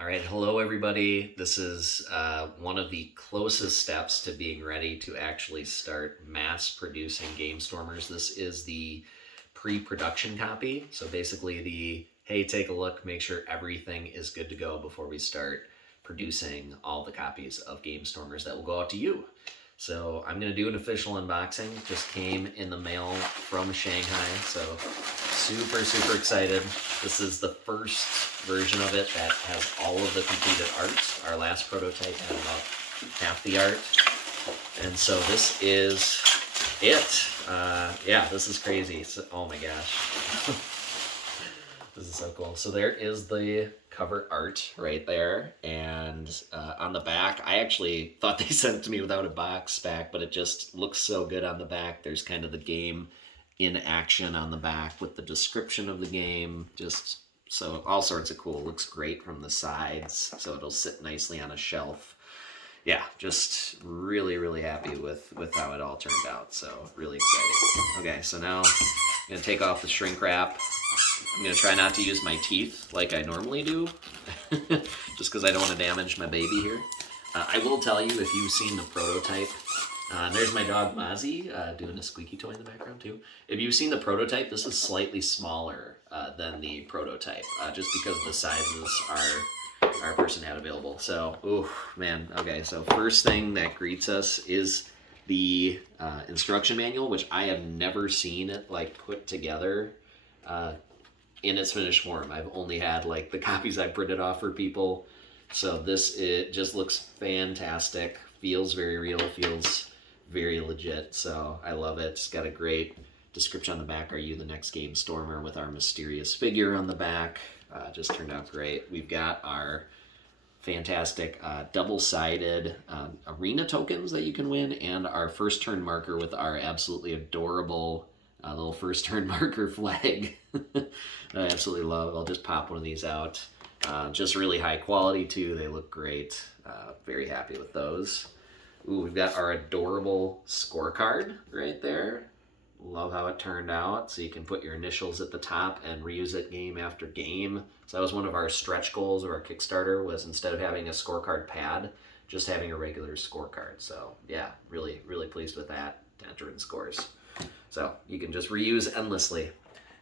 All right, hello everybody. This is one of the closest steps to being ready to actually start mass producing Gamestormers. This is the pre-production copy. So basically the, hey, take a look, make sure everything is good to go before we start producing all the copies of Gamestormers that will go out to you. So I'm going to do an official unboxing. Just came in the mail from Shanghai. So super excited. This is the first version of it that has all of the completed art. Our last prototype had about half the art. And so this is it. Yeah, this is crazy. So, oh my gosh. This is so cool. So there is the cover art right there. And on the back, I actually thought they sent it to me without a box back, but it just looks so good on the back. There's kind of the game in action on the back with the description of the game. Just so all sorts of cool. Looks great from the sides. So it'll sit nicely on a shelf. Yeah, just really happy with how it all turned out. So really excited. Okay, so now I'm gonna take off the shrink wrap. I'm gonna try not to use my teeth like I normally do, just because I don't want to damage my baby here. I will tell you, if you've seen the prototype, there's my dog Mozzie doing a squeaky toy in the background too. If you've seen the prototype, this is slightly smaller than the prototype, just because the sizes our person had available. So, ooh, man. Okay, so first thing that greets us is the instruction manual, which I have never seen it like put together in its finished form. I've only had like the copies I printed off for people. So it just looks fantastic. Feels very real. Feels very legit. So I love it. It's got a great description on the back. Are you the next Game Stormer, with our mysterious figure on the back. Just turned out great. We've got our fantastic double-sided arena tokens that you can win, and our first turn marker with our absolutely adorable little first turn marker flag that I absolutely love. I'll just pop one of these out. Just really high quality too. They look great. Very happy with those. Ooh, we've got our adorable scorecard right there. Love how it turned out. So you can put your initials at the top and reuse it game after game. So that was one of our stretch goals of our Kickstarter, was instead of having a scorecard pad, just having a regular scorecard. So yeah, really pleased with that to enter in scores. So you can just reuse endlessly.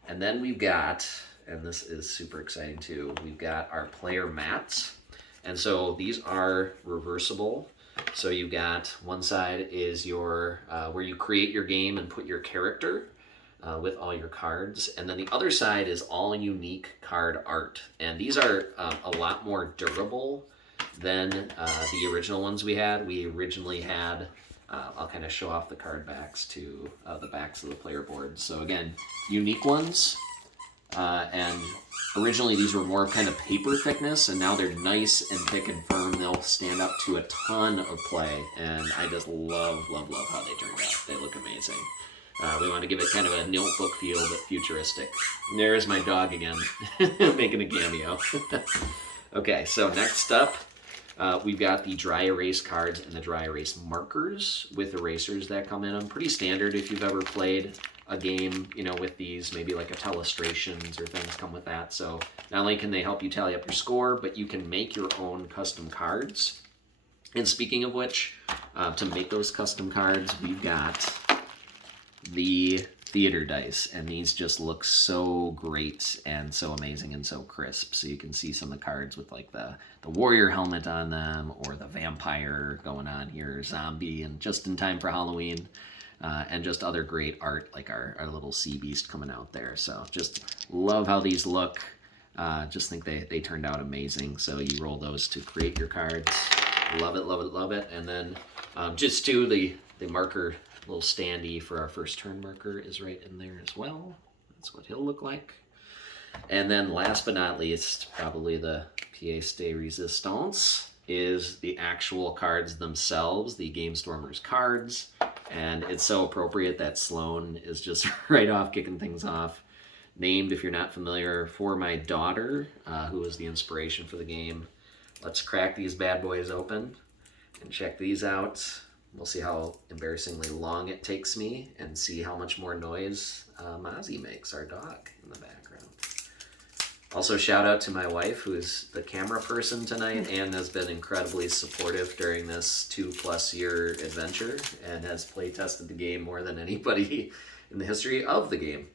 And then we've got, and this is super exciting too, we've got our player mats. And so these are reversible. So you've got one side is your where you create your game and put your character with all your cards, and then the other side is all unique card art. And these are a lot more durable than the original ones we had. We originally had, I'll kind of show off the card backs to the backs of the player boards. So again, unique ones. And originally these were more kind of paper thickness, and now they're nice and thick and firm. They'll stand up to a ton of play, and I just love how they turned out. They look amazing. We want to give it kind of a notebook feel, but futuristic. And there's my dog again, making a cameo. Okay, so next up, we've got the dry erase cards and the dry erase markers with erasers that come in them. Pretty standard if you've ever played a game, with these, maybe like a Telestrations or things come with that. So not only can they help you tally up your score, but you can make your own custom cards. And speaking of which, to make those custom cards, we've got the theater dice, and these just look so great and so amazing and so crisp. So you can see some of the cards with like the warrior helmet on them, or the vampire going on here, zombie, and just in time for Halloween. And just other great art, like our little sea beast coming out there. So just love how these look. Just think they turned out amazing. So you roll those to create your cards. Love it. And then just too, the marker, little standee for our first turn marker is right in there as well. That's what he'll look like. And then last but not least, probably the pièce de résistance, is the actual cards themselves, the Gamestormers cards. And it's so appropriate that Sloan is just right off kicking things off. Named, if you're not familiar, for my daughter, who was the inspiration for the game. Let's crack these bad boys open and check these out. We'll see how embarrassingly long it takes me, and see how much more noise Mozzie makes, our dog, in the background. Also, shout out to my wife, who's the camera person tonight and has been incredibly supportive during this 2+ year adventure and has play tested the game more than anybody in the history of the game.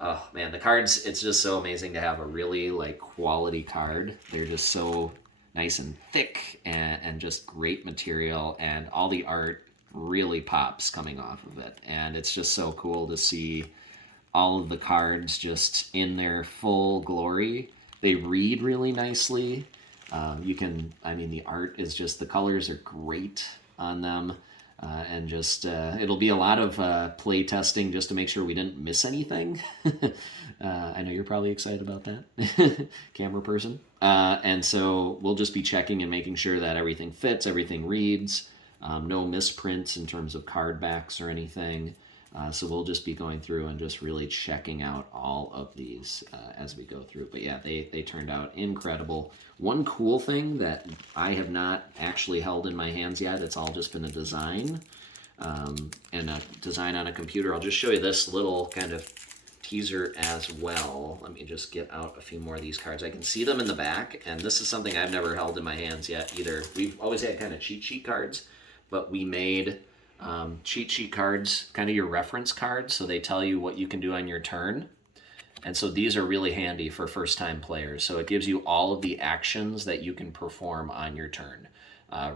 Oh man, the cards, it's just so amazing to have a really like quality card. They're just so nice and thick and just great material, and all the art really pops coming off of it. And it's just so cool to see all of the cards just in their full glory. They read really nicely. I mean, the art is just, the colors are great on them. And just, it'll be a lot of play testing just to make sure we didn't miss anything. I know you're probably excited about that, camera person. And so we'll just be checking and making sure that everything fits, everything reads, no misprints in terms of card backs or anything. So we'll just be going through and just really checking out all of these as we go through. But yeah, they turned out incredible. One cool thing that I have not actually held in my hands yet, it's all just been a design and a design on a computer. I'll just show you this little kind of teaser as well. Let me just get out a few more of these cards. I can see them in the back, and this is something I've never held in my hands yet either. We've always had kind of cheat sheet cards, but we made cheat sheet cards, kind of your reference cards, so they tell you what you can do on your turn. And so these are really handy for first-time players. So it gives you all of the actions that you can perform on your turn.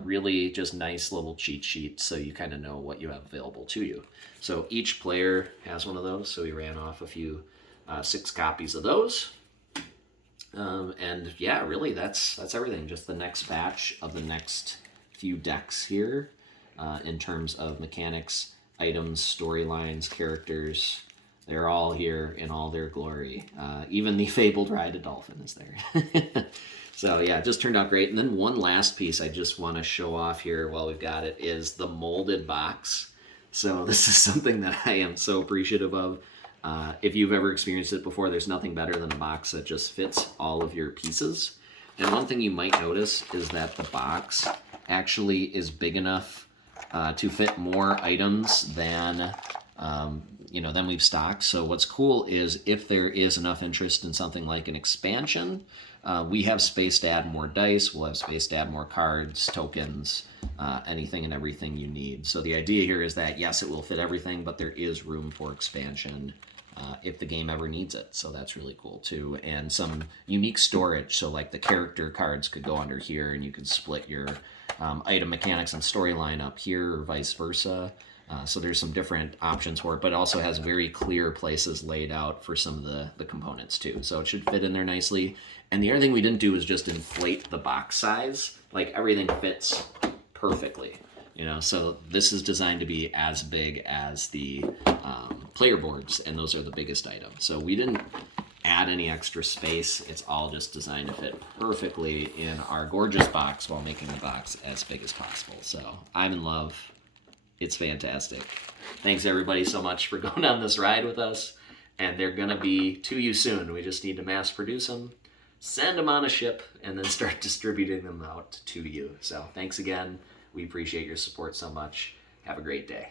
Really just nice little cheat sheets so you kind of know what you have available to you. So each player has one of those, so we ran off a few 6 copies of those. And yeah, really that's everything. Just the next batch of the next few decks here. In terms of mechanics, items, storylines, characters, they're all here in all their glory. Even the fabled Ride a Dolphin is there. So yeah, it just turned out great. And then one last piece I just want to show off here while we've got it is the molded box. So this is something that I am so appreciative of. If you've ever experienced it before, there's nothing better than a box that just fits all of your pieces. And one thing you might notice is that the box actually is big enough to fit more items than than we've stocked. So what's cool is if there is enough interest in something like an expansion, we have space to add more dice, we'll have space to add more cards, tokens, anything and everything you need. So the idea here is that yes, it will fit everything, but there is room for expansion if the game ever needs it. So that's really cool too. And some unique storage, so like the character cards could go under here and you could split your item mechanics and storyline up here or vice versa. So there's some different options for it, but it also has very clear places laid out for some of the components too. So it should fit in there nicely. And the other thing we didn't do is just inflate the box size. Like everything fits perfectly. So this is designed to be as big as the player boards, and those are the biggest items. So we didn't add any extra space. It's all just designed to fit perfectly in our gorgeous box while making the box as big as possible. So I'm in love. It's fantastic. Thanks everybody so much for going on this ride with us. And they're going to be to you soon. We just need to mass produce them, send them on a ship, and then start distributing them out to you. So thanks again. We appreciate your support so much. Have a great day.